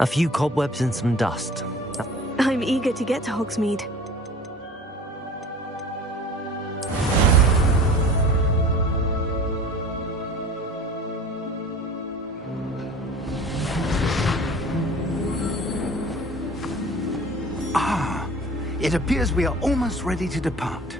A few cobwebs and some dust. I'm eager to get to Hogsmeade. It appears we are almost ready to depart.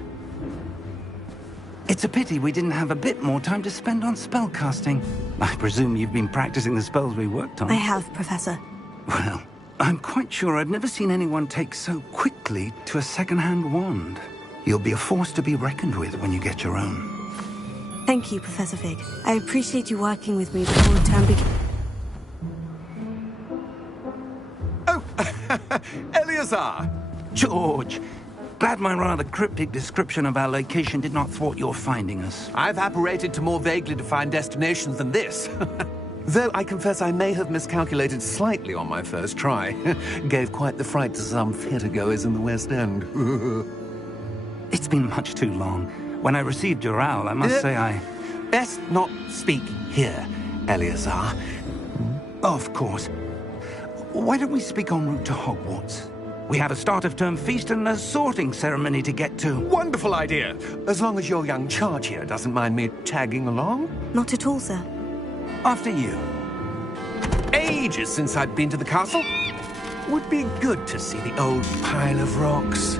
It's a pity we didn't have a bit more time to spend on spellcasting. I presume you've been practicing the spells we worked on. I have, Professor. Well, I'm quite sure I've never seen anyone take so quickly to a second-hand wand. You'll be a force to be reckoned with when you get your own. Thank you, Professor Fig. I appreciate you working with me before the term begins. Oh, Eleazar! George! Glad my rather cryptic description of our location did not thwart your finding us. I've apparated to more vaguely defined destinations than this. Though I confess I may have miscalculated slightly on my first try. Gave quite the fright to some theatregoers in the West End. It's been much too long. When I received your owl, I must say I... Best not speak here, Eleazar. Of course. Why don't we speak en route to Hogwarts? We have a start-of-term feast and a sorting ceremony to get to. Wonderful idea! As long as your young charge here doesn't mind me tagging along. Not at all, sir. After you. Ages since I'd been to the castle. Would be good to see the old pile of rocks.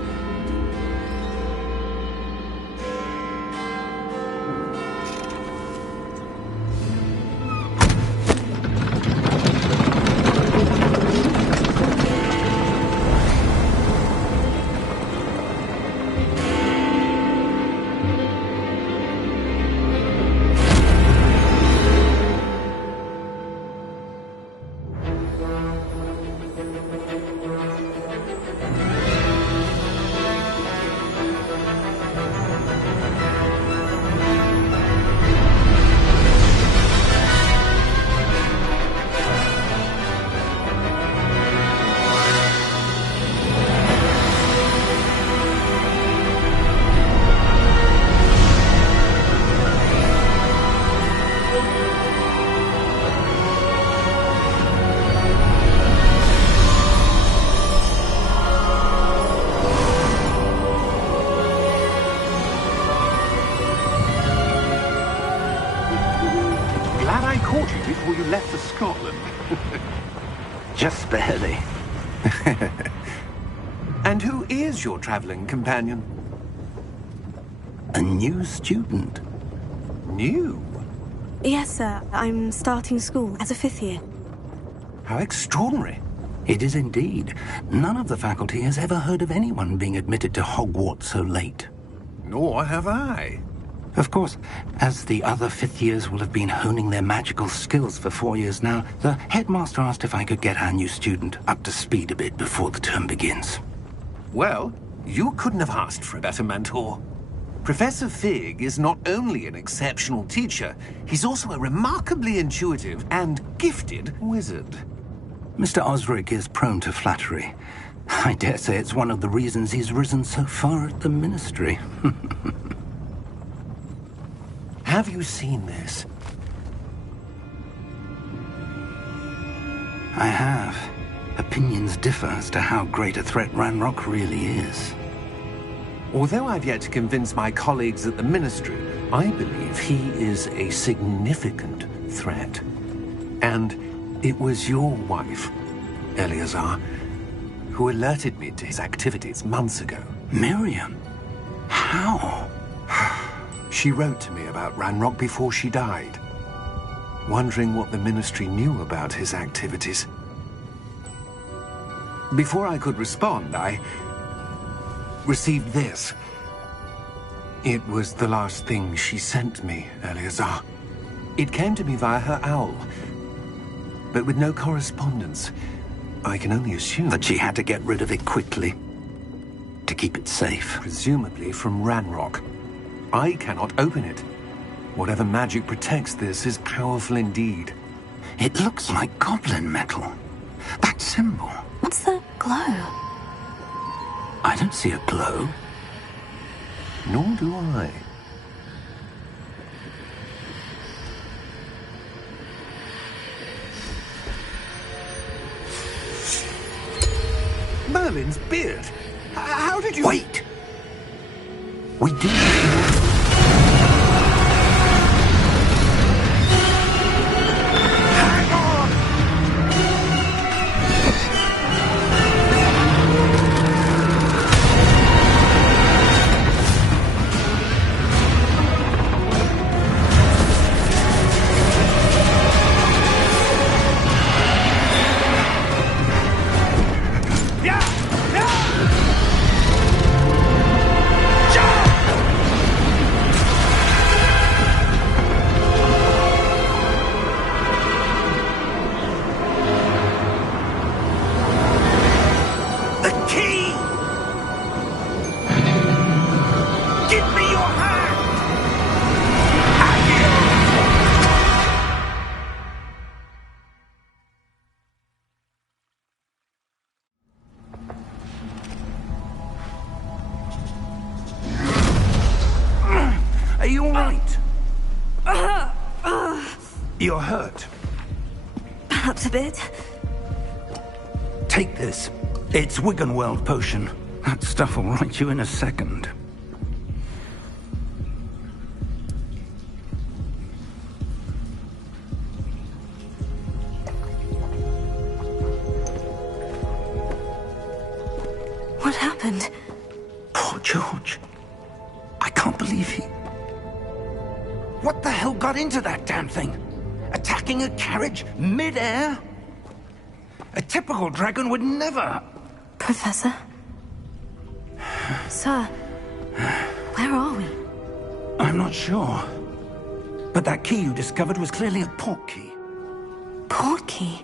Before you left for Scotland. Just barely. And who is your traveling companion? A new student. New? Yes, sir. I'm starting school as a 5th year. How extraordinary. It is indeed. None of the faculty has ever heard of anyone being admitted to Hogwarts so late. Nor have I. Of course, as the other 5th years will have been honing their magical skills for 4 years now, the headmaster asked if I could get our new student up to speed a bit before the term begins. Well, you couldn't have asked for a better mentor. Professor Fig is not only an exceptional teacher, he's also a remarkably intuitive and gifted wizard. Mr. Osric is prone to flattery. I dare say it's one of the reasons he's risen so far at the Ministry. Have you seen this? I have. Opinions differ as to how great a threat Ranrock really is. Although I've yet to convince my colleagues at the Ministry, I believe he is a significant threat. And it was your wife, Eleazar, who alerted me to his activities months ago. Miriam? How? She wrote to me about Ranrock before she died, wondering what the Ministry knew about his activities. Before I could respond, I received this. It was the last thing she sent me, Eleazar. It came to me via her owl, but with no correspondence. I can only assume that she had to get rid of it quickly, to keep it safe. Presumably from Ranrock. I cannot open it. Whatever magic protects this is powerful indeed. It looks like goblin metal. That symbol. What's the glow? I don't see a glow. Nor do I. Merlin's beard. How did you... Wait! We do... Hang on! Are you all right? You're hurt. Perhaps a bit. Take this. It's Wiggenweld potion. That stuff will right you in a second. What happened? Poor George. I can't believe he... What the hell got into that damn thing? Attacking a carriage mid-air? A typical dragon would never... Professor? Sir, where are we? I'm not sure. But that key you discovered was clearly a port key. Port key?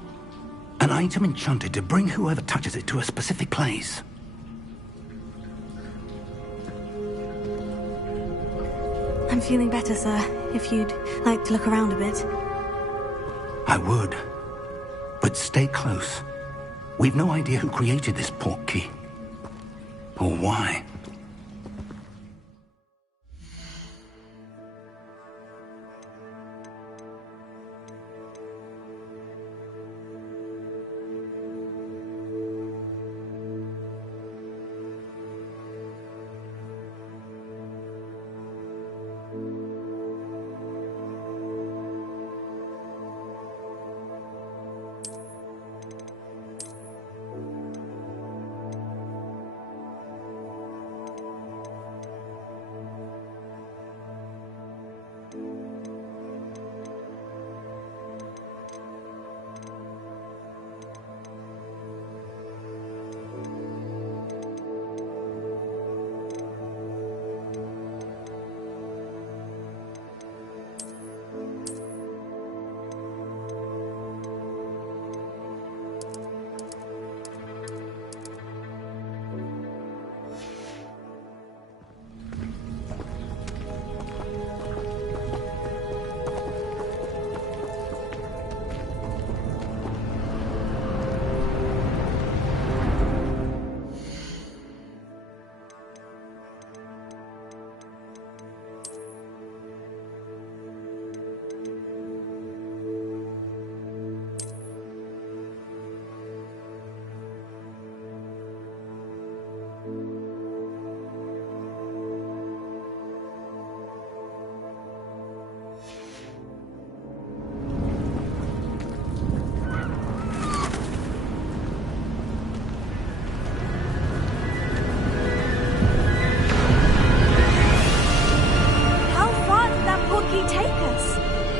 An item enchanted to bring whoever touches it to a specific place. I'm feeling better, sir. If you'd like to look around a bit. I would. But stay close. We've no idea who created this port key. Or why.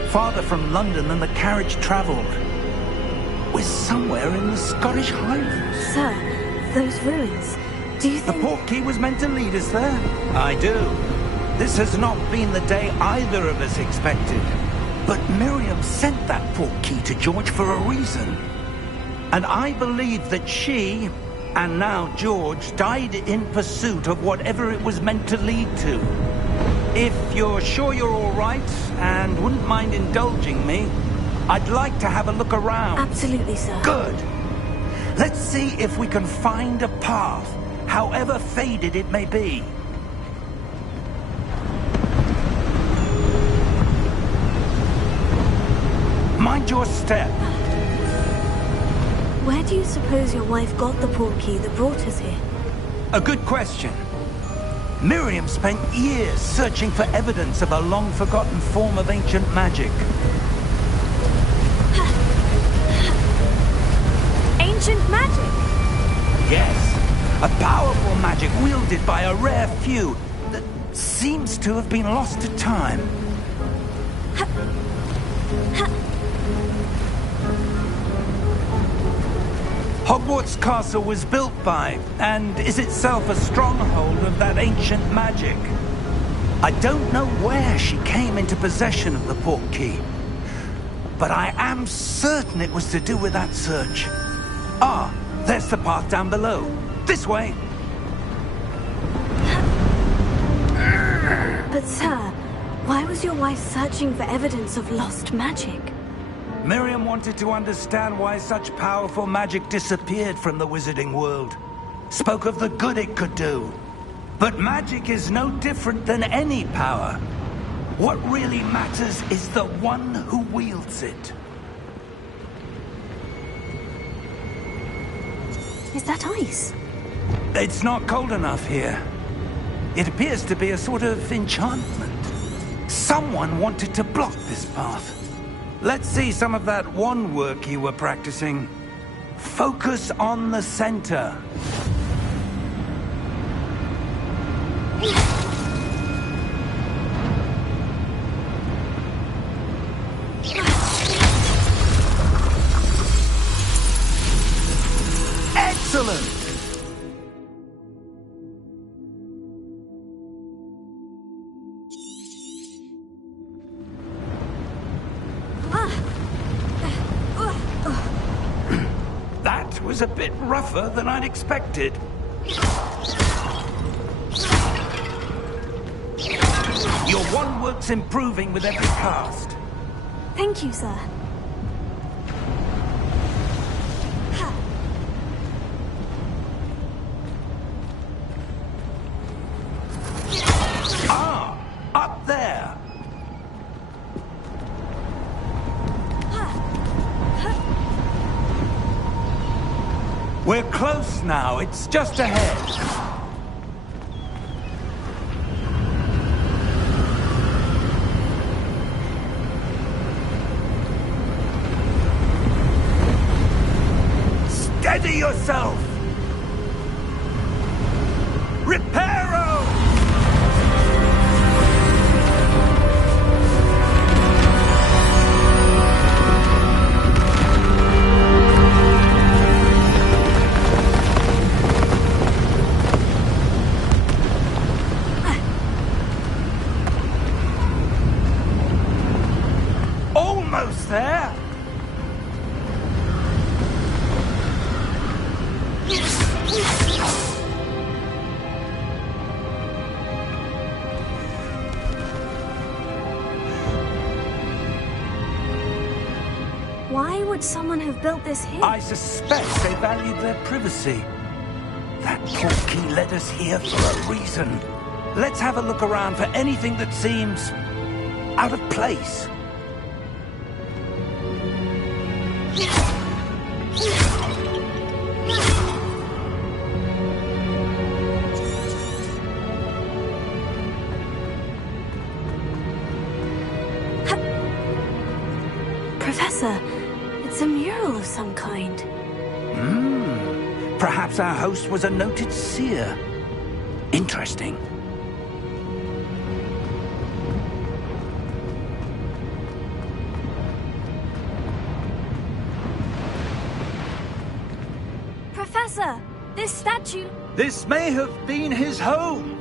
Farther from London than the carriage travelled. We're somewhere in the Scottish Highlands. Sir, those ruins. Do you The think... port key was meant to lead us there? I do. This has not been the day either of us expected. But Miriam sent that port key to George for a reason. And I believe that she, and now George, died in pursuit of whatever it was meant to lead to. If you're sure you're all right, and wouldn't mind indulging me, I'd like to have a look around. Absolutely, sir. Good. Let's see if we can find a path, however faded it may be. Mind your step. Where do you suppose your wife got the portkey that brought us here? A good question. Miriam spent years searching for evidence of a long-forgotten form of ancient magic. Ancient magic? Yes, a powerful magic wielded by a rare few that seems to have been lost to time. Hogwarts Castle was built by, and is itself a stronghold of that ancient magic. I don't know where she came into possession of the portkey, but I am certain it was to do with that search. Ah, there's the path down below. This way. But sir, why was your wife searching for evidence of lost magic? Miriam wanted to understand why such powerful magic disappeared from the wizarding world. Spoke of the good it could do. But magic is no different than any power. What really matters is the one who wields it. Is that ice? It's not cold enough here. It appears to be a sort of enchantment. Someone wanted to block this path. Let's see some of that wand work you were practicing. Focus on the center. Excellent! That was a bit rougher than I'd expected. Your wand work's improving with every cast. Thank you, sir. Ah, up there. We're close now. It's just ahead. Steady yourself! Reparo! Almost there! Why would someone have built this here? I suspect they valued their privacy. That portkey led us here for a reason. Let's have a look around for anything that seems out of place. Professor, it's a mural of some kind. Perhaps our host was a noted seer. Interesting. Professor, this statue... This may have been his home.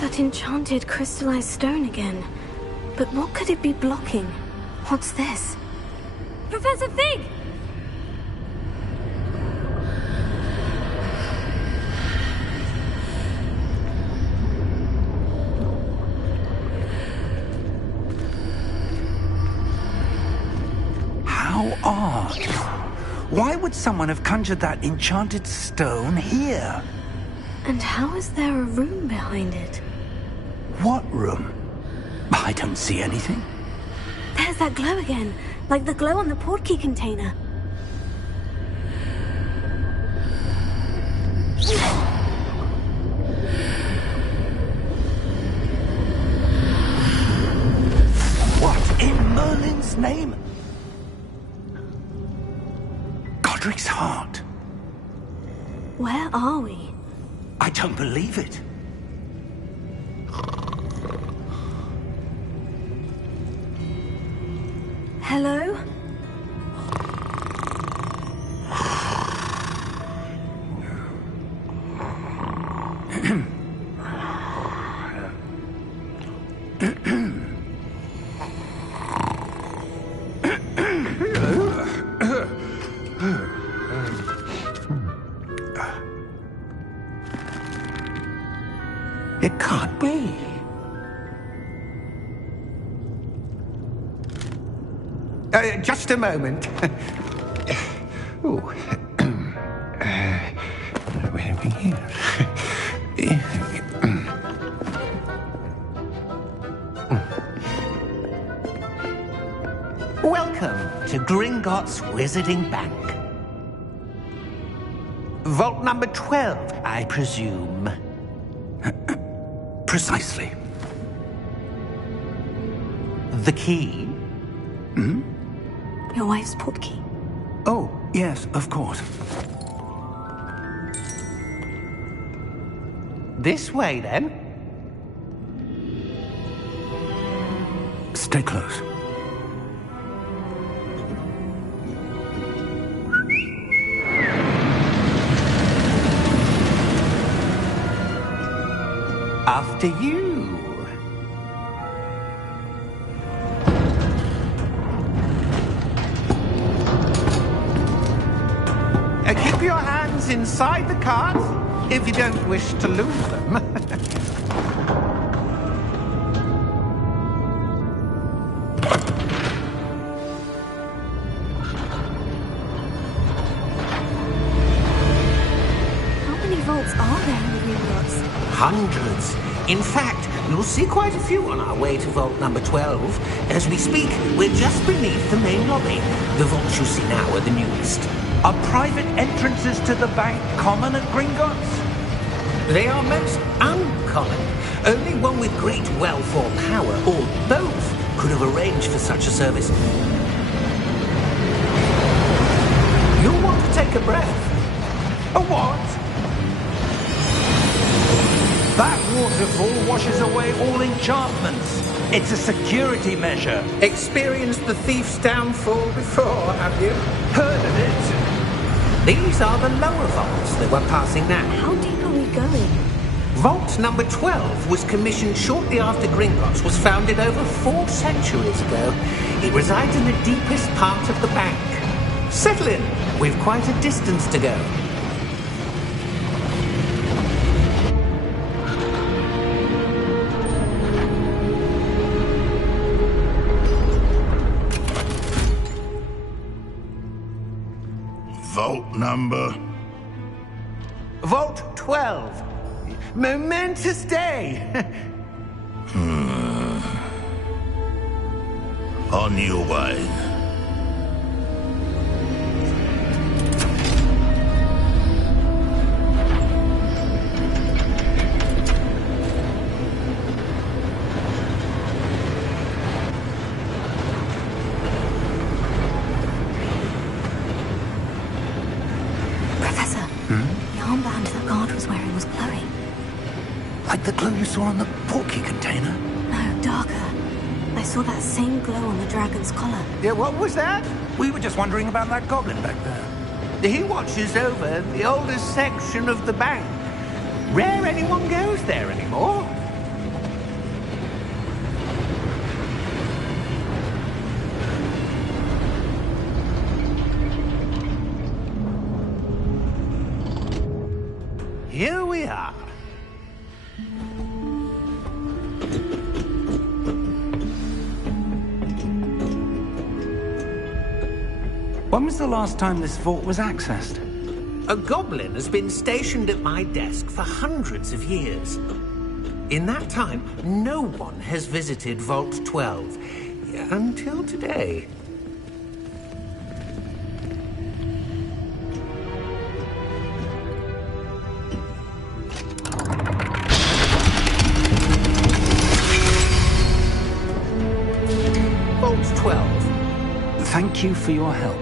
That enchanted crystallized stone again. But what could it be blocking? What's this? Professor Fig! odd. Why would someone have conjured that enchanted stone here? And how is there a room behind it? What room? I don't see anything. There's that glow again, like the glow on the portkey container. What in Merlin's name? Godric's heart. Where are we? I don't believe it. Hello? It can't be. Just a moment. Oh. Where are we here? Welcome to Gringotts Wizarding Bank. Vault number 12, I presume. Precisely. The key? Your wife's portkey. Oh, yes, of course. This way, then. Stay close. After you. Keep your hands inside the cart if you don't wish to lose them. How many vaults are there in the Gringotts? Hundreds. In fact, you'll see quite a few on our way to vault number 12. As we speak, we're just beneath the main lobby. The vaults you see now are the newest. Are private entrances to the bank common at Gringotts? They are most uncommon. Only one with great wealth or power, or both, could have arranged for such a service. You'll want to take a breath. A what? That waterfall washes away all enchantments. It's a security measure. Experienced the thief's downfall before, have you? Heard of it? These are the lower vaults that we're passing now. How deep are we going? Vault number 12 was commissioned shortly after Gringotts was founded over 4 centuries ago. It resides in the deepest part of the bank. Settle in. We've quite a distance to go. Vault number? Vault 12. Momentous day. On your way. Professor, the armband that guard was wearing was glowing. Like the glow you saw on the portkey container? No, darker. I saw that same glow on the dragon's collar. Yeah, what was that? We were just wondering about that goblin back there. He watches over the oldest section of the bank. Rare anyone goes there anymore. Here we are. When was the last time this vault was accessed? A goblin has been stationed at my desk for hundreds of years. In that time, no one has visited Vault 12. Until today. Vault 12. Thank you for your help.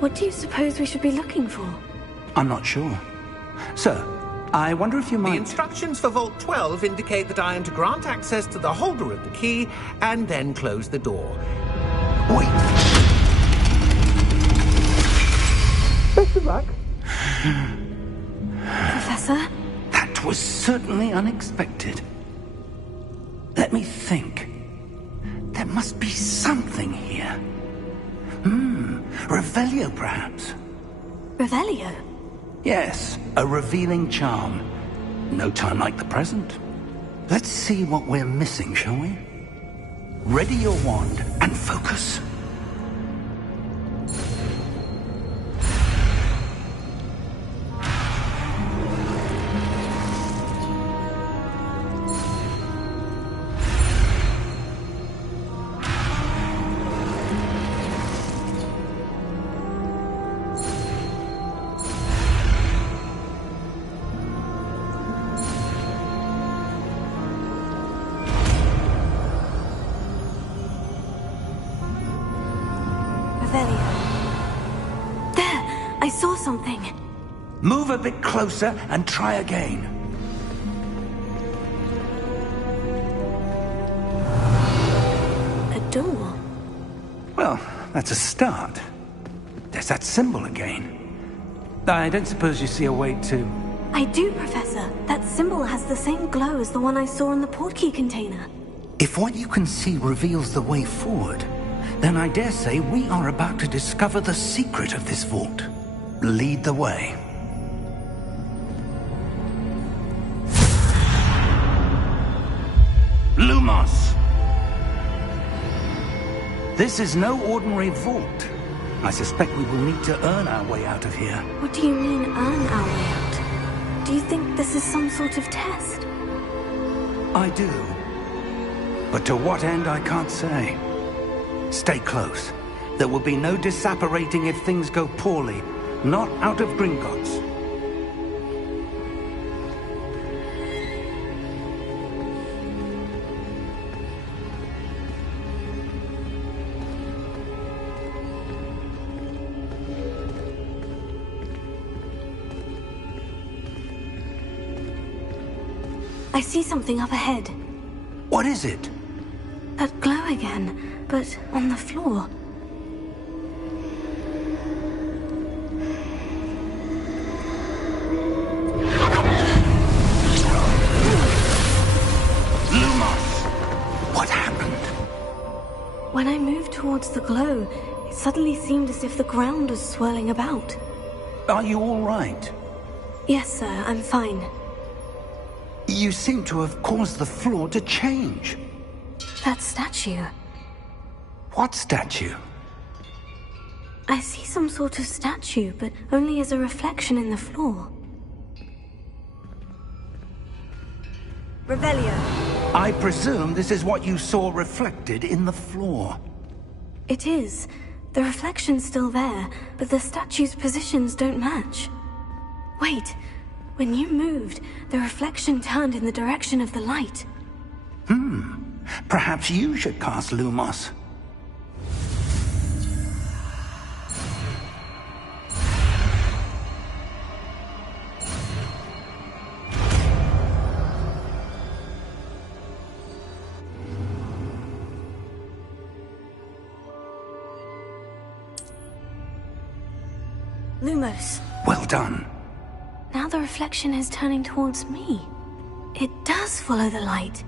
What do you suppose we should be looking for? I'm not sure. Sir, I wonder if you The might... instructions for Vault 12 indicate that I am to grant access to the holder of the key and then close the door. Wait! Best of luck. Professor? That was certainly unexpected. Let me think. There must be something here. Revelio, perhaps? Revelio? Yes, a revealing charm. No time like the present. Let's see what we're missing, shall we? Ready your wand and focus. There! I saw something. Move a bit closer and try again. A door. Well, that's a start. There's that symbol again. I don't suppose you see a way to... I do, Professor. That symbol has the same glow as the one I saw in the portkey container. If what you can see reveals the way forward, then I dare say we are about to discover the secret of this vault. Lead the way. Lumos! This is no ordinary vault. I suspect we will need to earn our way out of here. What do you mean, earn our way out? Do you think this is some sort of test? I do. But to what end, I can't say. Stay close. There will be no disapparating if things go poorly. Not out of Gringotts. I see something up ahead. What is it? That glow again, but on the floor. Lumos! What happened? When I moved towards the glow, it suddenly seemed as if the ground was swirling about. Are you all right? Yes, sir, I'm fine. You seem to have caused the floor to change. That statue. What statue? I see some sort of statue, but only as a reflection in the floor. Revelio. I presume this is what you saw reflected in the floor. It is. The reflection's still there, but the statue's positions don't match. Wait. When you moved, the reflection turned in the direction of the light. Perhaps you should cast Lumos. Lumos. Well done. Now the reflection is turning towards me. It does follow the light.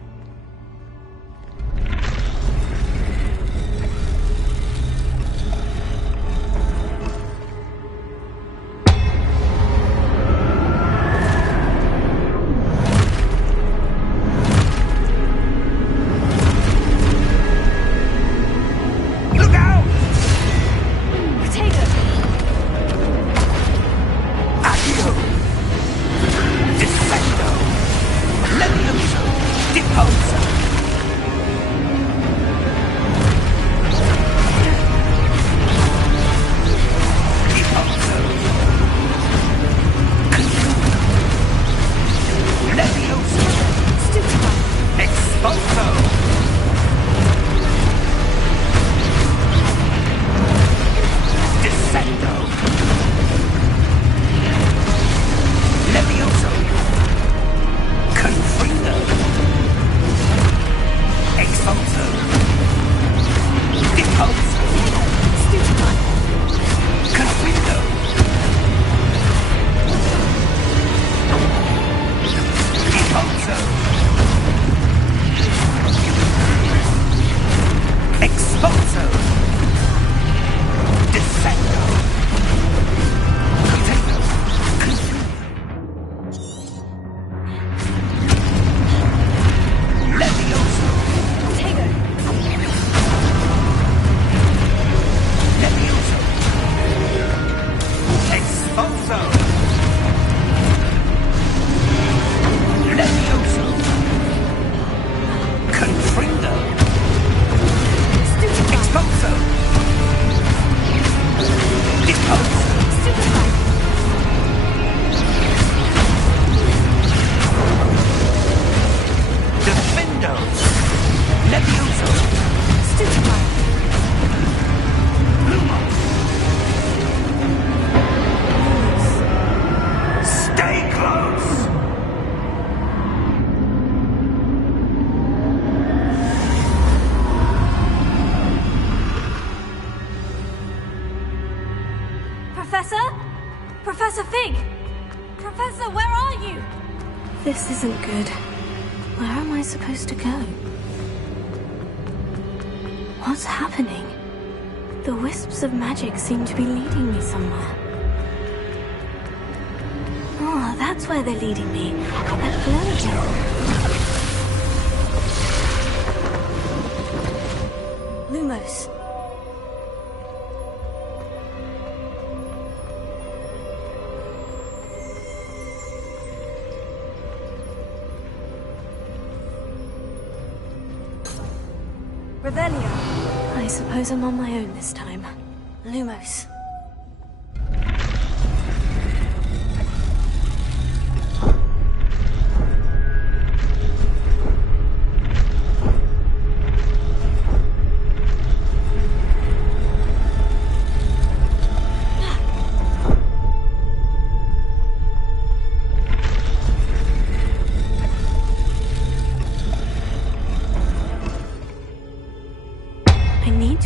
thing! Professor, where are you? This isn't good. Where am I supposed to go? What's happening? The wisps of magic seem to be leading me somewhere. Oh, that's where they're leading me. That glow again. Lumos. Revelio. I suppose I'm on my own this time. Lumos.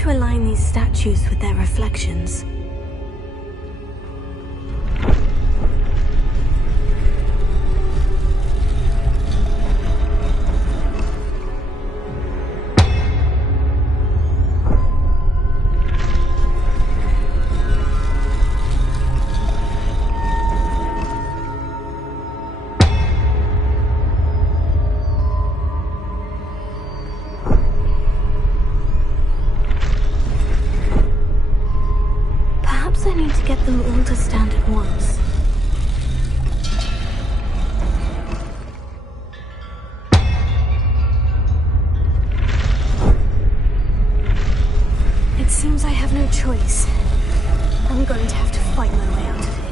To align these statues with their reflections. I need to get them all to stand at once. It seems I have no choice. I'm going to have to fight my way out of here.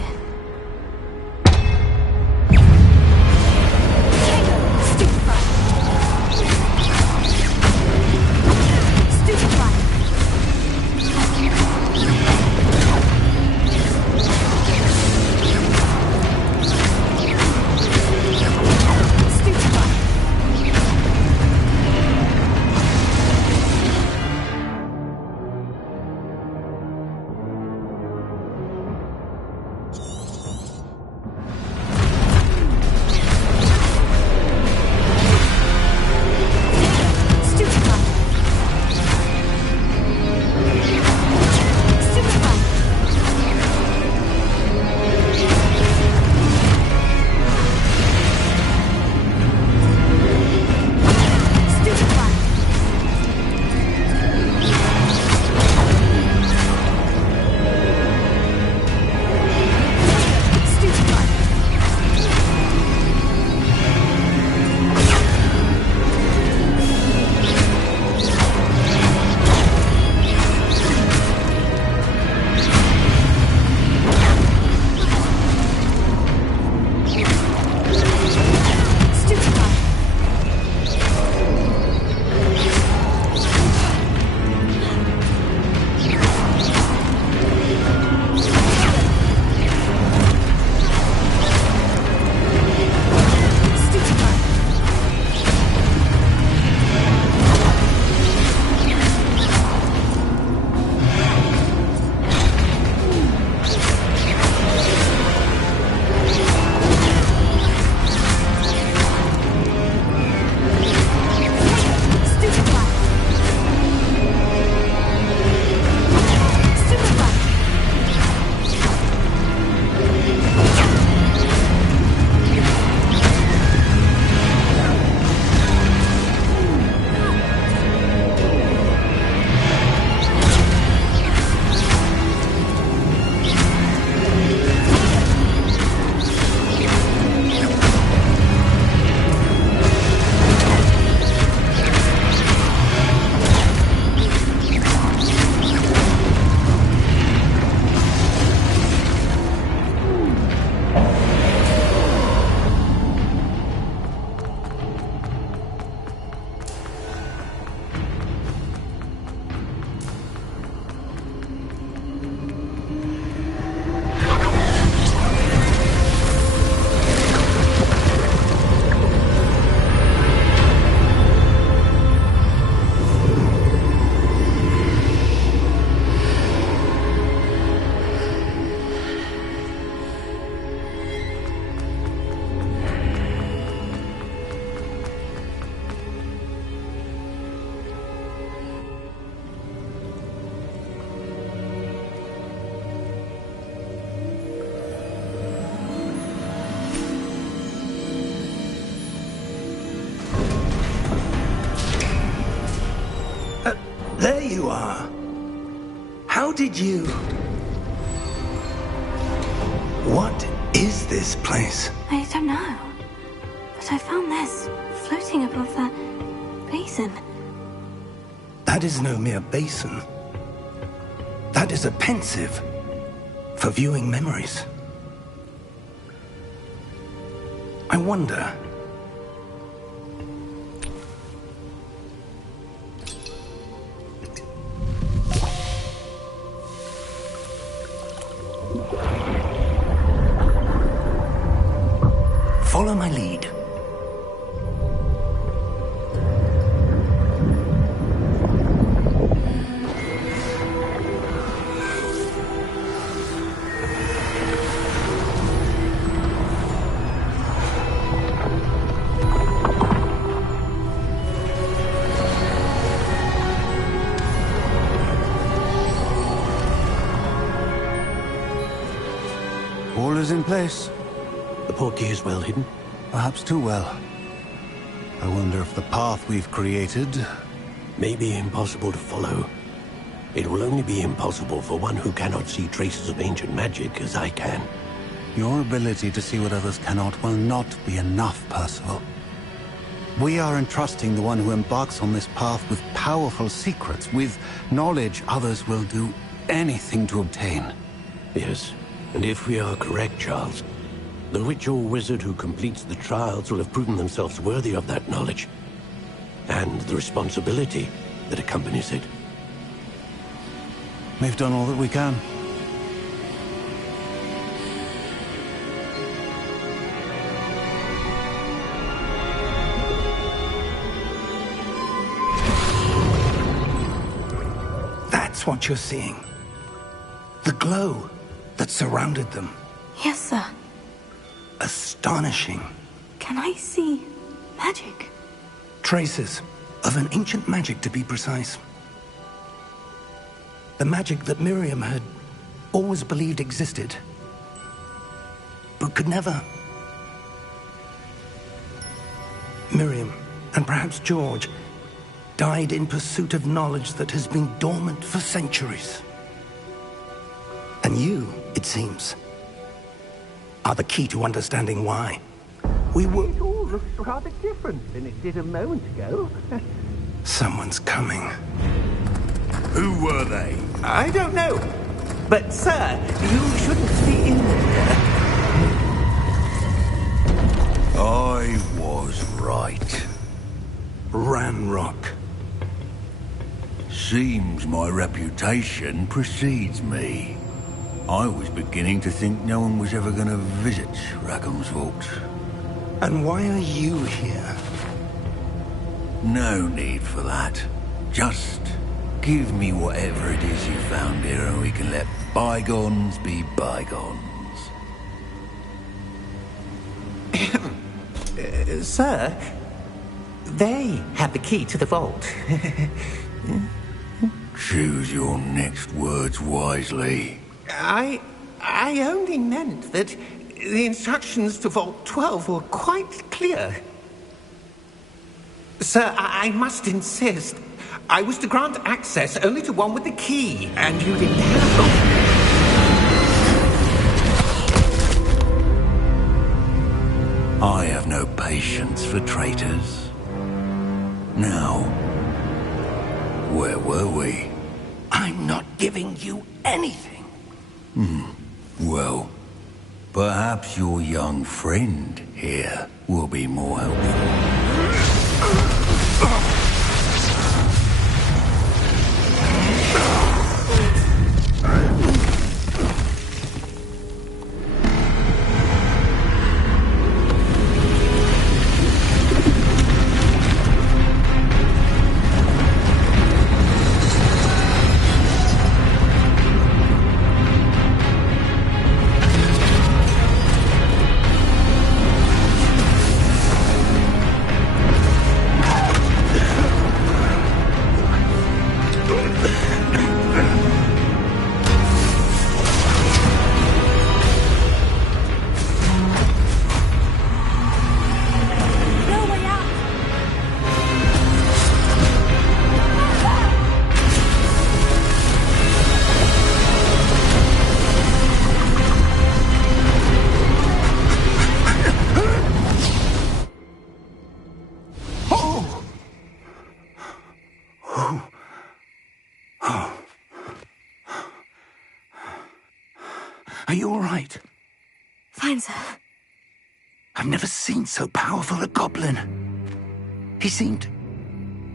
you are. How did you... What is this place? I don't know. But I found this floating above that basin. That is no mere basin. That is a pensive for viewing memories. I wonder... Follow my lead. All is in place. The portkey is well hidden? Perhaps too well. I wonder if the path we've created... May be impossible to follow. It will only be impossible for one who cannot see traces of ancient magic as I can. Your ability to see what others cannot will not be enough, Percival. We are entrusting the one who embarks on this path with powerful secrets, with knowledge others will do anything to obtain. Yes, and if we are correct, Charles, the witch or wizard who completes the trials will have proven themselves worthy of that knowledge, and the responsibility that accompanies it. We've done all that we can. That's what you're seeing. The glow that surrounded them. Yes, sir. Astonishing. Can I see magic? Traces of an ancient magic, to be precise. The magic that Miriam had always believed existed, but could never. Miriam, and perhaps George, died in pursuit of knowledge that has been dormant for centuries. And you, it seems, are the key to understanding why. We were... It all looks rather different than it did a moment ago. Someone's coming. Who were they? I don't know. But, sir, you shouldn't be in there. I was right. Ranrock. Seems my reputation precedes me. I was beginning to think no one was ever going to visit Rackham's Vault. And why are you here? No need for that. Just give me whatever it is you found here and we can let bygones be bygones. Sir, they have the key to the vault. Choose your next words wisely. I only meant that the instructions to Vault 12 were quite clear. Sir, I must insist. I was to grant access only to one with the key, and you didn't have them. I have no patience for traitors. Now, where were we? I'm not giving you anything. Well, perhaps your young friend here will be more helpful. Are you all right? Fine, sir. I've never seen so powerful a goblin. He seemed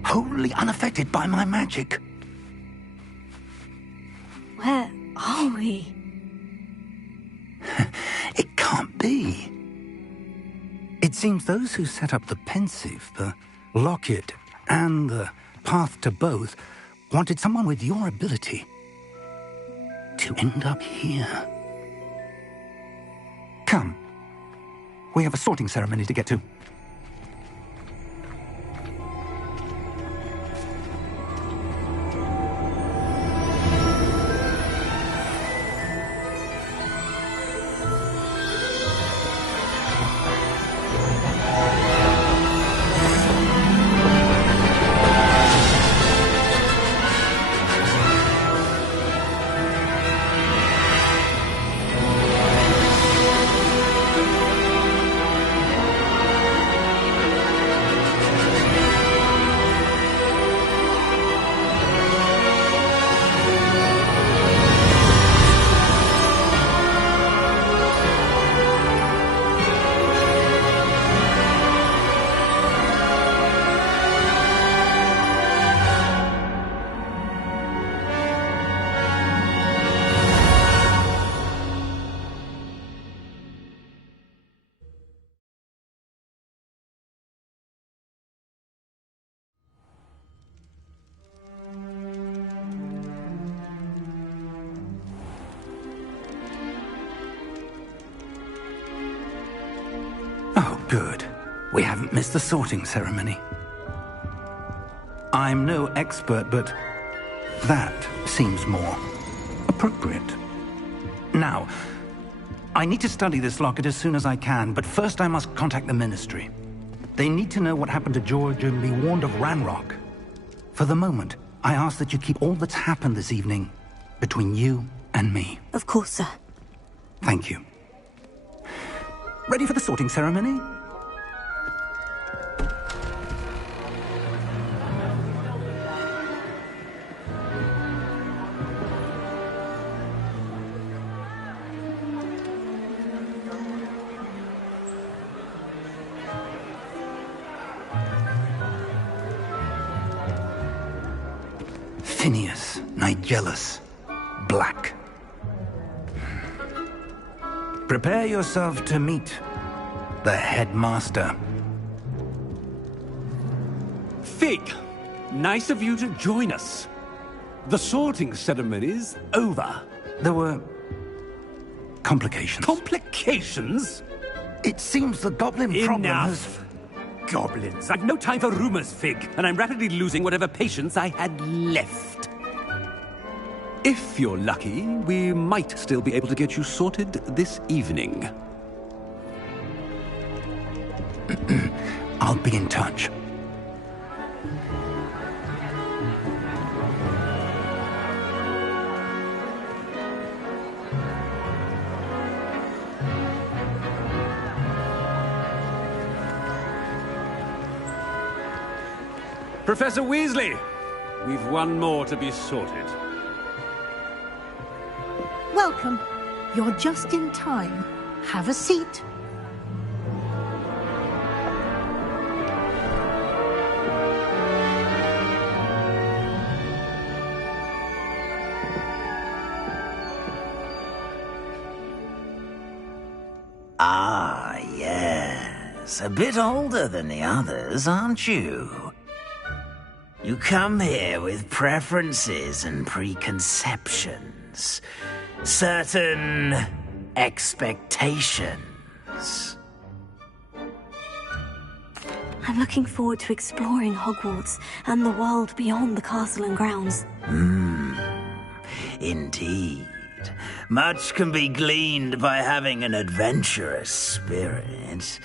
wholly unaffected by my magic. Where are we? It can't be. It seems those who set up the pensive, the locket, and the path to both wanted someone with your ability to end up here. Come. We have a sorting ceremony to get to. Oh, good. We haven't missed the sorting ceremony. I'm no expert, but that seems more appropriate. Now, I need to study this locket as soon as I can, but first I must contact the Ministry. They need to know what happened to George and be warned of Ranrock. For the moment, I ask that you keep all that's happened this evening between you and me. Of course, sir. Thank you. Ready for the sorting ceremony? Phineas, Nigellus, Black. Prepare yourself to meet the headmaster. Fig, nice of you to join us. The sorting ceremony's over. There were complications. Complications? It seems the goblin problem has... Enough. Goblins. I've no time for rumors, Fig, and I'm rapidly losing whatever patience I had left. If you're lucky, we might still be able to get you sorted this evening. I'll be in touch. Professor Weasley, we've one more to be sorted. Welcome. You're just in time. Have a seat. Ah, yes. A bit older than the others, aren't you? You come here with preferences and preconceptions. Certain expectations. I'm looking forward to exploring Hogwarts and the world beyond the castle and grounds. Indeed. Much can be gleaned by having an adventurous spirit,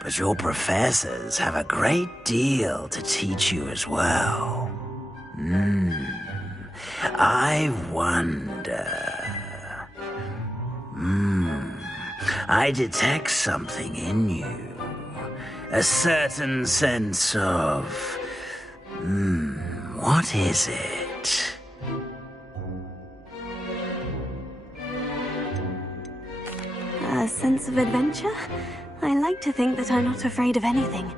but your professors have a great deal to teach you as well. I wonder... I detect something in you. A certain sense of... What is it? A sense of adventure? I like to think that I'm not afraid of anything.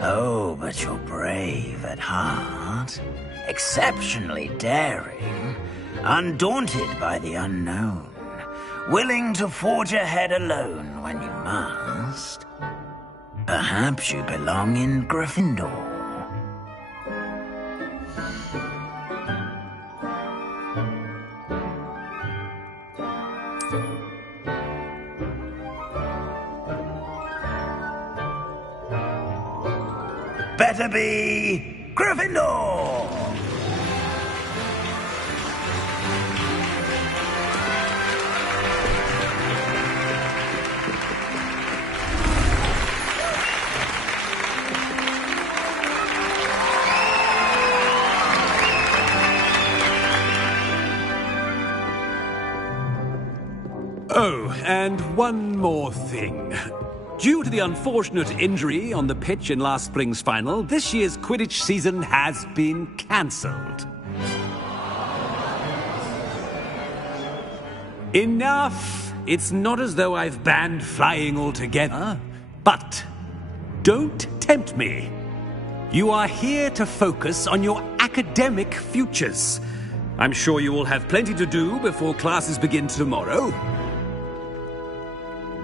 Oh, but you're brave at heart. Exceptionally daring. Undaunted by the unknown. Willing to forge ahead alone when you must. Perhaps you belong in Gryffindor. Better be Gryffindor! Oh, and one more thing. Due to the unfortunate injury on the pitch in last spring's final, this year's Quidditch season has been cancelled. Enough! It's not as though I've banned flying altogether. But don't tempt me. You are here to focus on your academic futures. I'm sure you will have plenty to do before classes begin tomorrow.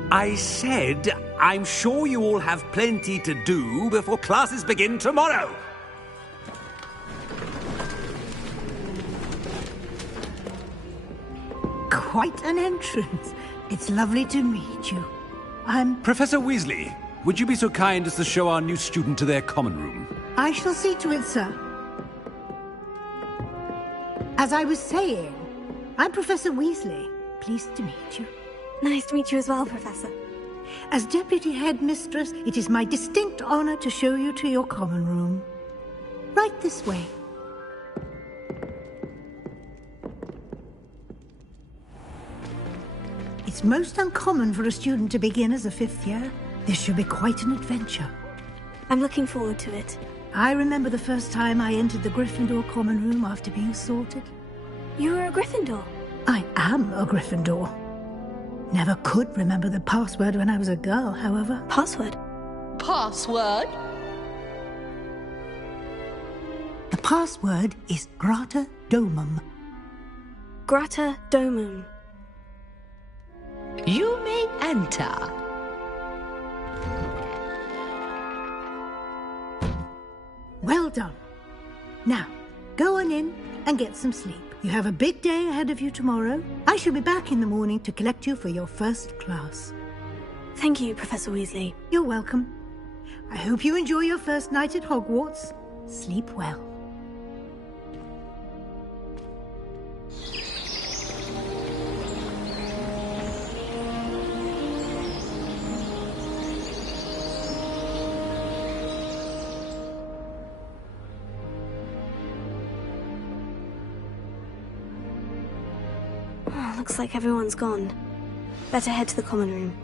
I said, I'm sure you all have plenty to do before classes begin tomorrow. Quite an entrance. It's lovely to meet you. I'm... Professor Weasley, would you be so kind as to show our new student to their common room? I shall see to it, sir. As I was saying, I'm Professor Weasley. Pleased to meet you. Nice to meet you as well, Professor. As Deputy Headmistress, it is my distinct honor to show you to your common room. Right this way. It's most uncommon for a student to begin as a fifth year. This should be quite an adventure. I'm looking forward to it. I remember the first time I entered the Gryffindor common room after being sorted. You were a Gryffindor? I am a Gryffindor. Never could remember the password when I was a girl, however. Password? Password? The password is Grata Domum. Grata Domum. You may enter. Well done. Now, go on in and get some sleep. You have a big day ahead of you tomorrow. I shall be back in the morning to collect you for your first class. Thank you, Professor Weasley. You're welcome. I hope you enjoy your first night at Hogwarts. Sleep well. Looks like everyone's gone. Better head to the common room.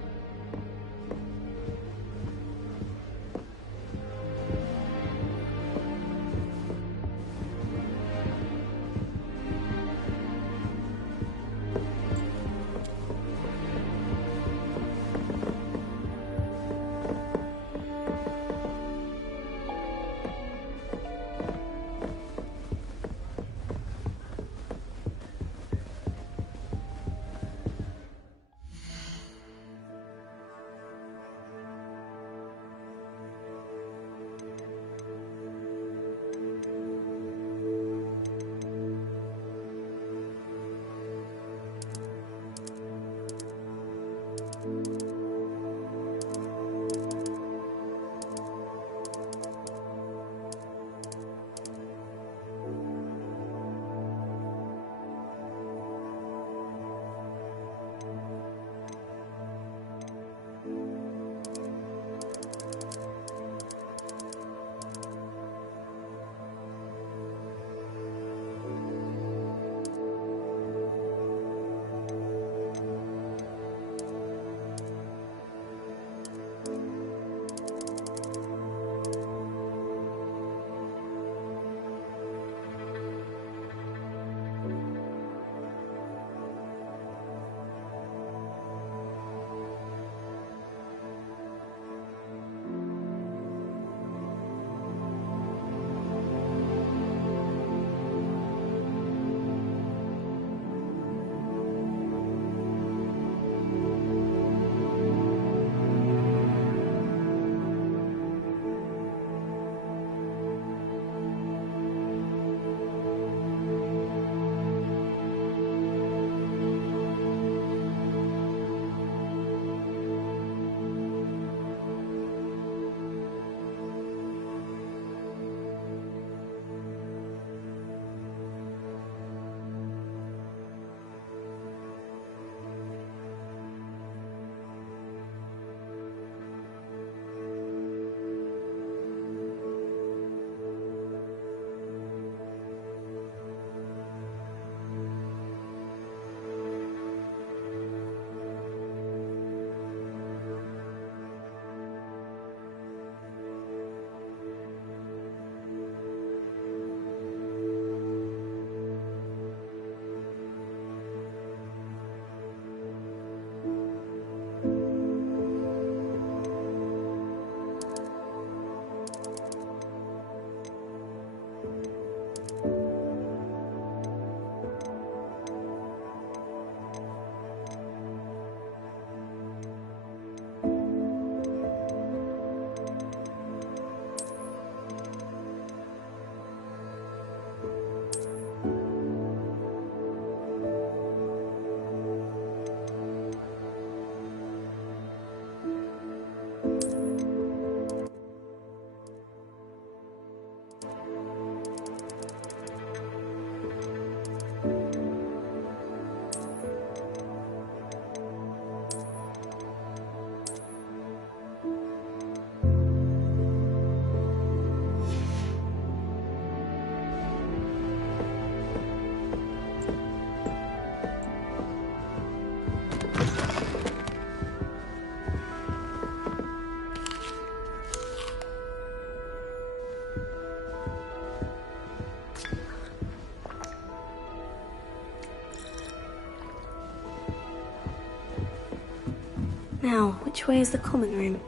Now, which way is the common room?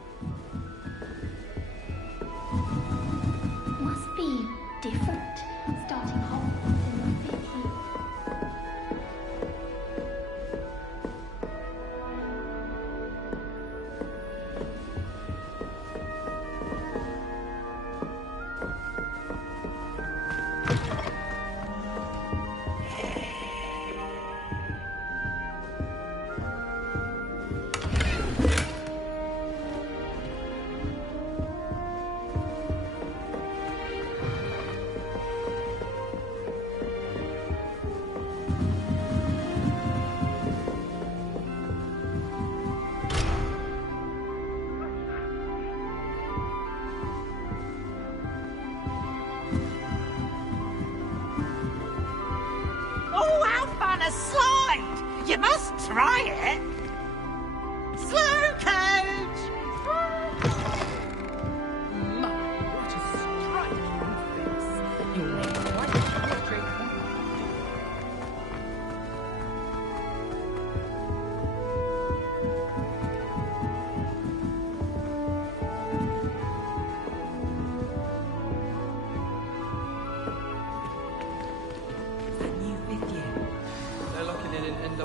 Must be different, starting Hogwarts in the 5th year. You must try it. Slow coach. My, what a striking face. You make quite a portrait.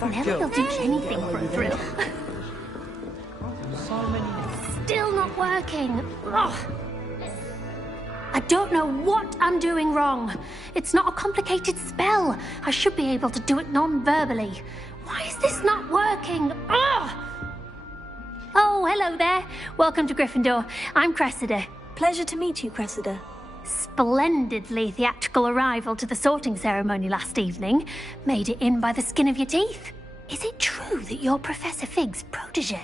Never will do anything for a thrill. Still not working. Ugh. I don't know what I'm doing wrong. It's not a complicated spell. I should be able to do it non-verbally. Why is this not working? Ugh. Oh, hello there. Welcome to Gryffindor. I'm Cressida. Pleasure to meet you, Cressida. Splendidly theatrical arrival to the sorting ceremony last evening. Made it in by the skin of your teeth. Is it true that you're Professor Fig's protege?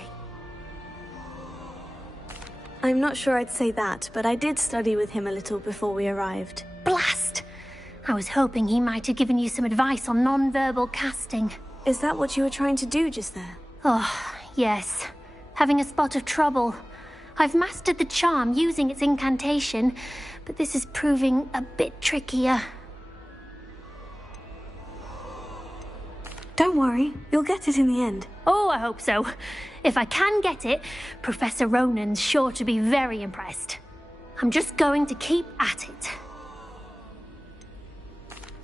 I'm not sure I'd say that, but I did study with him a little before we arrived. Blast! I was hoping he might have given you some advice on non-verbal casting. Is that what you were trying to do just there? Oh, yes. Having a spot of trouble. I've mastered the charm using its incantation, but this is proving a bit trickier. Don't worry, you'll get it in the end. Oh, I hope so. If I can get it, Professor Ronan's sure to be very impressed. I'm just going to keep at it.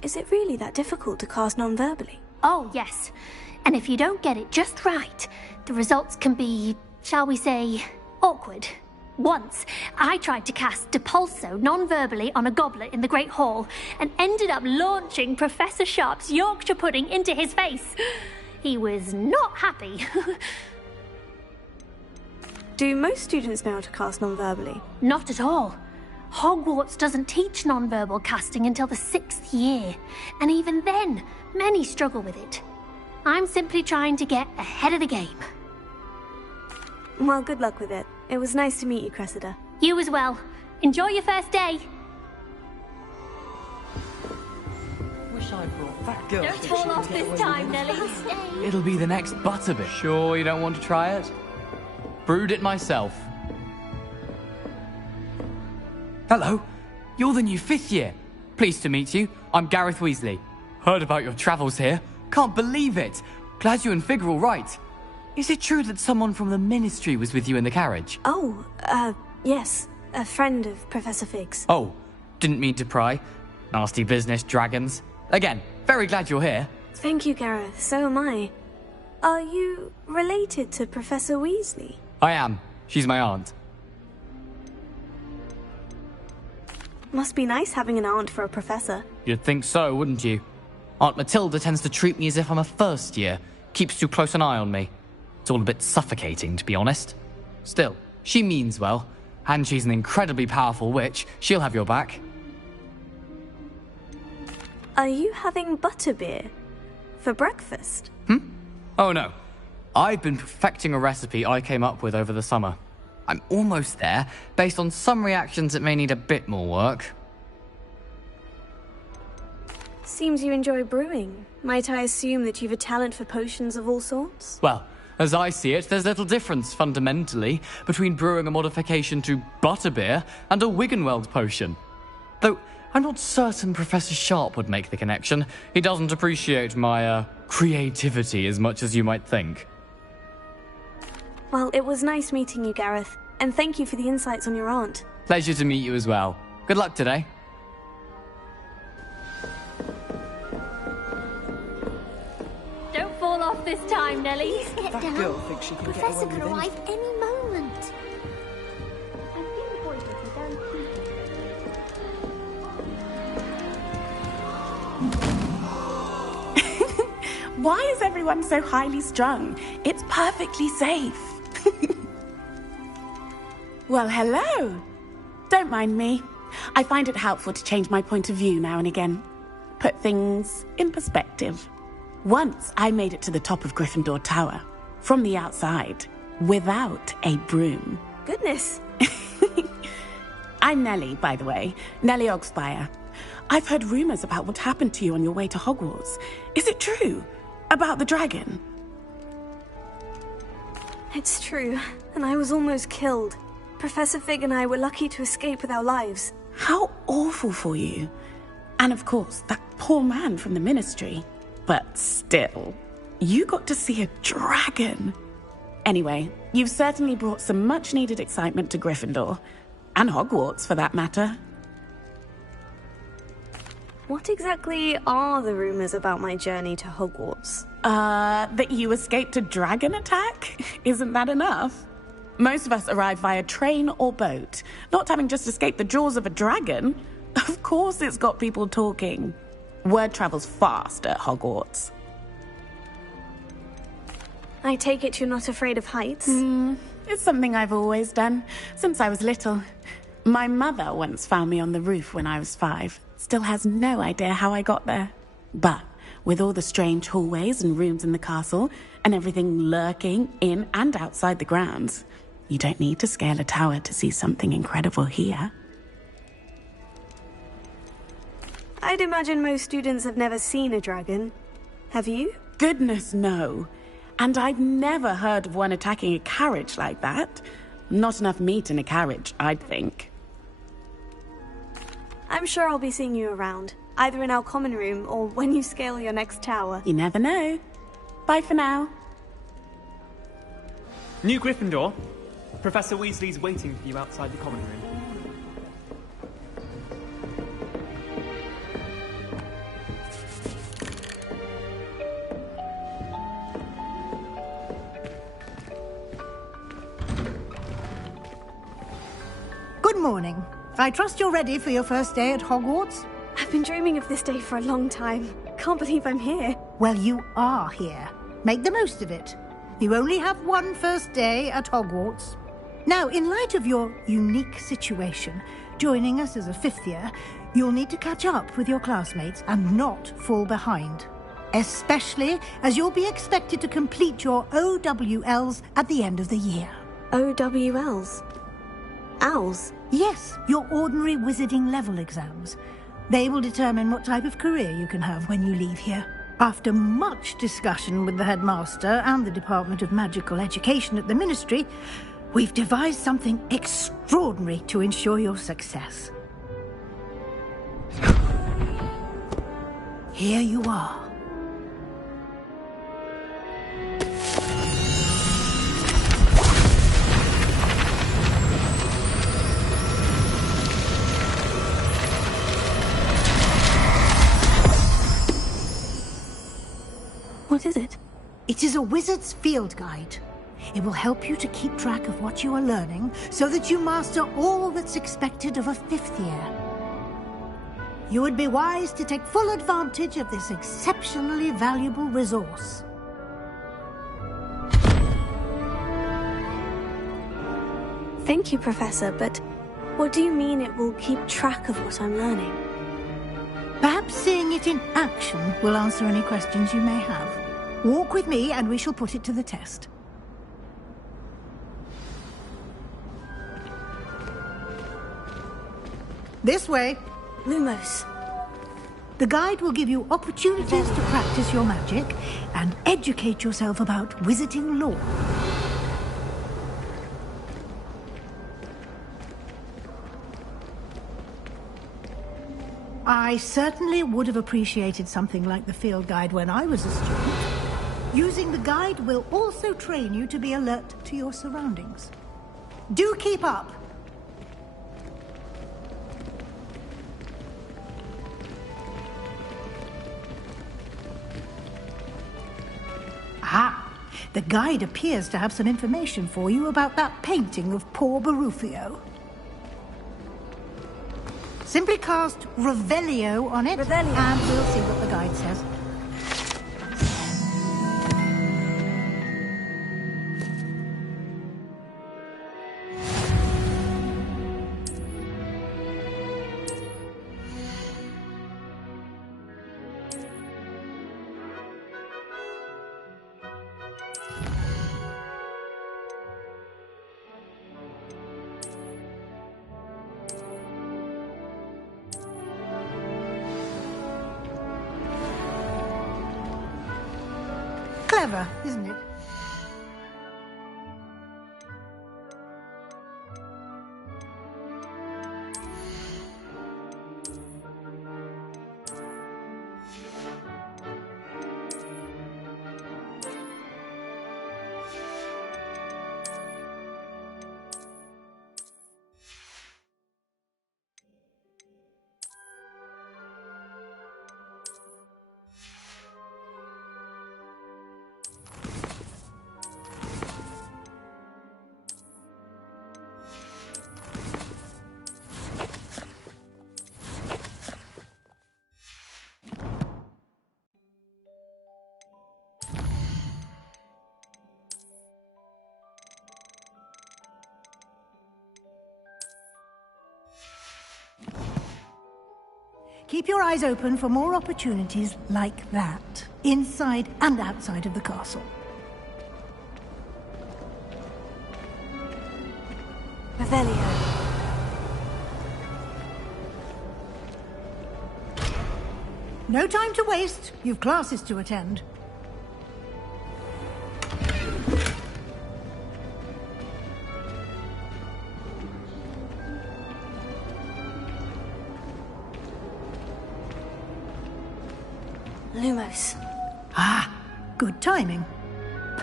Is it really that difficult to cast non-verbally? Oh, yes. And if you don't get it just right, the results can be, shall we say, awkward. Once, I tried to cast Depulso non-verbally on a goblet in the Great Hall and ended up launching Professor Sharp's Yorkshire pudding into his face. He was not happy. Do most students know how to cast non-verbally? Not at all. Hogwarts doesn't teach non-verbal casting until the 6th year, and even then, many struggle with it. I'm simply trying to get ahead of the game. Well, good luck with it. It was nice to meet you, Cressida. You as well. Enjoy your first day. Wish I brought that girl. Don't fall off this time, Nelly. Stay. It'll be the next Butterbit. Sure you don't want to try it? Brewed it myself. Hello. You're the new 5th year. Pleased to meet you. I'm Gareth Weasley. Heard about your travels here. Can't believe it. Glad you and Fig are all right. Is it true that someone from the Ministry was with you in the carriage? Oh, yes. A friend of Professor Fig's. Oh, didn't mean to pry. Nasty business, dragons. Again, very glad you're here. Thank you, Gareth. So am I. Are you related to Professor Weasley? I am. She's my aunt. Must be nice having an aunt for a professor. You'd think so, wouldn't you? Aunt Matilda tends to treat me as if I'm a first year. Keeps too close an eye on me. It's all a bit suffocating, to be honest. Still, she means well, and she's an incredibly powerful witch. She'll have your back. Are you having butterbeer? For breakfast? Oh no. I've been perfecting a recipe I came up with over the summer. I'm almost there. Based on some reactions, it may need a bit more work. Seems you enjoy brewing. Might I assume that you've a talent for potions of all sorts? Well, as I see it, there's little difference, fundamentally, between brewing a modification to butterbeer and a Wiggenweld potion. Though, I'm not certain Professor Sharp would make the connection. He doesn't appreciate my, creativity as much as you might think. Well, it was nice meeting you, Gareth. And thank you for the insights on your aunt. Pleasure to meet you as well. Good luck today. Don't fall off this time, Nellie. That girl thinks she can get away with anything. arrive any moment. Why is everyone so highly strung? It's perfectly safe. Well, hello. Don't mind me. I find it helpful to change my point of view now and again. Put things in perspective. Once I made it to the top of Gryffindor Tower, from the outside, without a broom. Goodness. I'm Nellie, by the way. Nellie Ogspire. I've heard rumors about what happened to you on your way to Hogwarts. Is it true? About the dragon? It's true, and I was almost killed. Professor Fig and I were lucky to escape with our lives. How awful for you. And of course, that poor man from the Ministry. But still, you got to see a dragon. Anyway, you've certainly brought some much-needed excitement to Gryffindor. And Hogwarts, for that matter. What exactly are the rumors about my journey to Hogwarts? That you escaped a dragon attack? Isn't that enough? Most of us arrive via train or boat, not having just escaped the jaws of a dragon. Of course it's got people talking. Word travels fast at Hogwarts. I take it you're not afraid of heights? It's something I've always done, since I was little. My mother once found me on the roof when I was 5. Still has no idea how I got there. But with all the strange hallways and rooms in the castle, and everything lurking in and outside the grounds, you don't need to scale a tower to see something incredible here. I'd imagine most students have never seen a dragon. Have you? Goodness, no. And I've never heard of one attacking a carriage like that. Not enough meat in a carriage, I'd think. I'm sure I'll be seeing you around, either in our common room or when you scale your next tower. You never know. Bye for now. New Gryffindor. Professor Weasley's waiting for you outside the common room. Good morning. I trust you're ready for your first day at Hogwarts? I've been dreaming of this day for a long time. Can't believe I'm here. Well, you are here. Make the most of it. You only have one first day at Hogwarts. Now, in light of your unique situation, joining us as a 5th year, you'll need to catch up with your classmates and not fall behind. Especially as you'll be expected to complete your OWLs at the end of the year. OWLs? Owls? Yes, your ordinary wizarding level exams. They will determine what type of career you can have when you leave here. After much discussion with the headmaster and the Department of Magical Education at the Ministry, we've devised something extraordinary to ensure your success. Here you are. What is it? It is a wizard's field guide. It will help you to keep track of what you are learning so that you master all that's expected of a 5th year. You would be wise to take full advantage of this exceptionally valuable resource. Thank you, Professor, but what do you mean it will keep track of what I'm learning? Perhaps seeing Seeing it in action will answer any questions you may have. Walk with me and we shall put it to the test. This way. Lumos. The guide will give you opportunities to practice your magic and educate yourself about wizarding lore. I certainly would have appreciated something like the field guide when I was a student. Using the guide will also train you to be alert to your surroundings. Do keep up! Ah, the guide appears to have some information for you about that painting of poor Barufio. Simply cast Revelio on it, and we'll see what the guide says. Clever, isn't it? Keep your eyes open for more opportunities like that, inside and outside of the castle. Revelio. No time to waste. You've classes to attend. Lumos. Ah, good timing.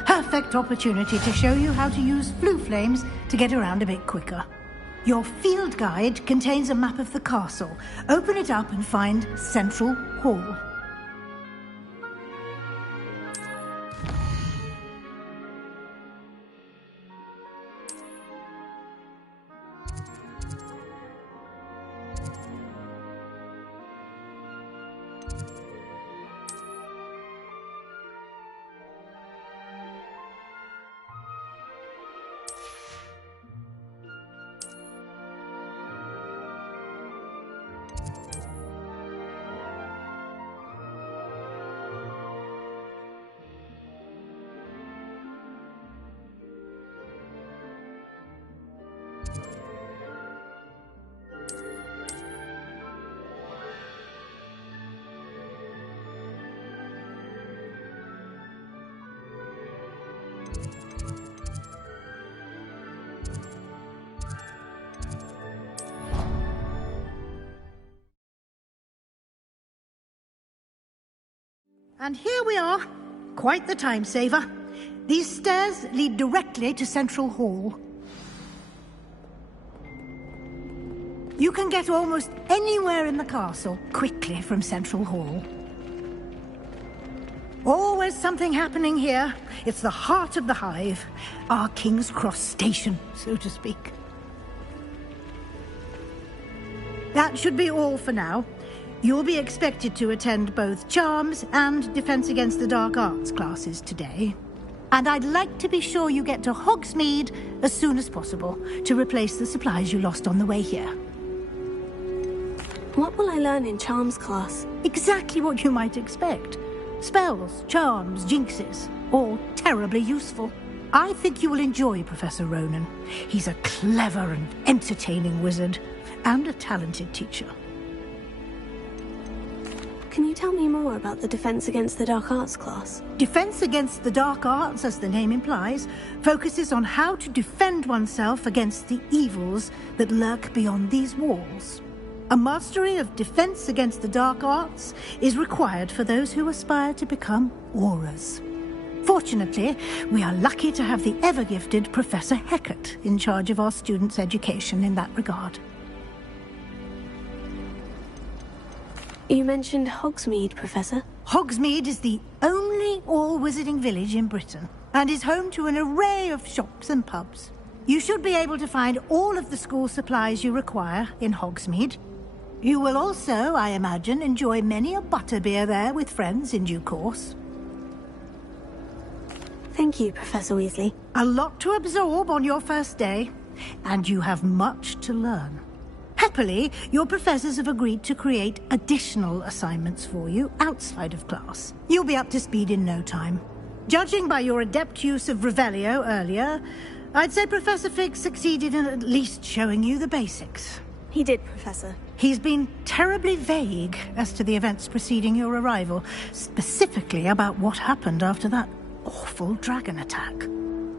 Perfect opportunity to show you how to use flue flames to get around a bit quicker. Your field guide contains a map of the castle. Open it up and find Central Hall. And here we are. Quite the time saver. These stairs lead directly to Central Hall. You can get almost anywhere in the castle quickly from Central Hall. Always something happening here. It's the heart of the hive. Our King's Cross station, so to speak. That should be all for now. You'll be expected to attend both Charms and Defense Against the Dark Arts classes today. And I'd like to be sure you get to Hogsmeade as soon as possible to replace the supplies you lost on the way here. What will I learn in charms class? Exactly what you might expect. Spells, charms, jinxes, all terribly useful. I think you will enjoy Professor Ronan. He's a clever and entertaining wizard, and a talented teacher. Can you tell me more about the Defense Against the Dark Arts class? Defense Against the Dark Arts, as the name implies, focuses on how to defend oneself against the evils that lurk beyond these walls. A mastery of Defense Against the Dark Arts is required for those who aspire to become auras. Fortunately, we are lucky to have the ever-gifted Professor Hecat in charge of our students' education in that regard. You mentioned Hogsmeade, Professor. Hogsmeade is the only all-wizarding village in Britain, and is home to an array of shops and pubs. You should be able to find all of the school supplies you require in Hogsmeade. You will also, I imagine, enjoy many a butterbeer there with friends in due course. Thank you, Professor Weasley. A lot to absorb on your first day, and you have much to learn. Happily, your professors have agreed to create additional assignments for you outside of class. You'll be up to speed in no time. Judging by your adept use of Revelio earlier, I'd say Professor Fig succeeded in at least showing you the basics. He did, Professor. He's been terribly vague as to the events preceding your arrival, specifically about what happened after that awful dragon attack.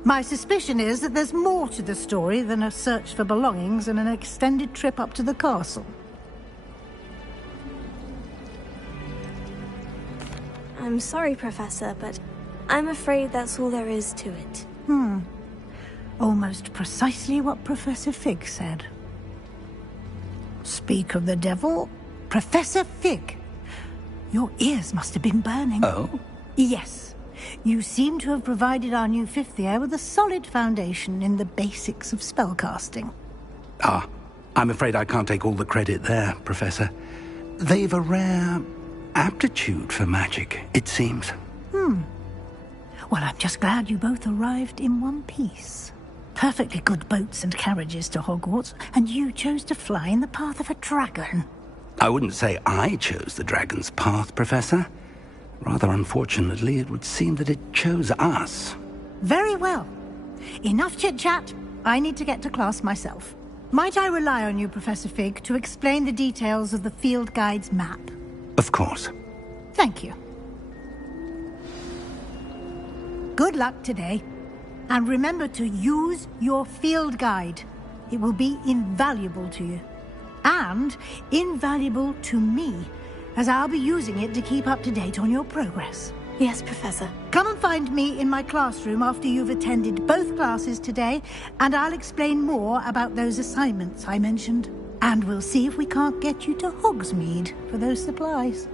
My suspicion is that there's more to the story than a search for belongings and an extended trip up to the castle. I'm sorry, Professor, but I'm afraid that's all there is to it. Almost precisely what Professor Fig said. Speak of the devil, Professor Fig. Your ears must have been burning. Oh? Yes. You seem to have provided our new fifth year with a solid foundation in the basics of spellcasting. Ah, I'm afraid I can't take all the credit there, Professor. They've a rare aptitude for magic, it seems. Well, I'm just glad you both arrived in one piece. Perfectly good boats and carriages to Hogwarts, and you chose to fly in the path of a dragon. I wouldn't say I chose the dragon's path, Professor. Rather unfortunately, it would seem that it chose us. Very well. Enough chit-chat. I need to get to class myself. Might I rely on you, Professor Fig, to explain the details of the field guide's map? Of course. Thank you. Good luck today. And remember to use your field guide. It will be invaluable to you. And invaluable to me, as I'll be using it to keep up to date on your progress. Yes, Professor. Come and find me in my classroom after you've attended both classes today, and I'll explain more about those assignments I mentioned. And we'll see if we can't get you to Hogsmeade for those supplies.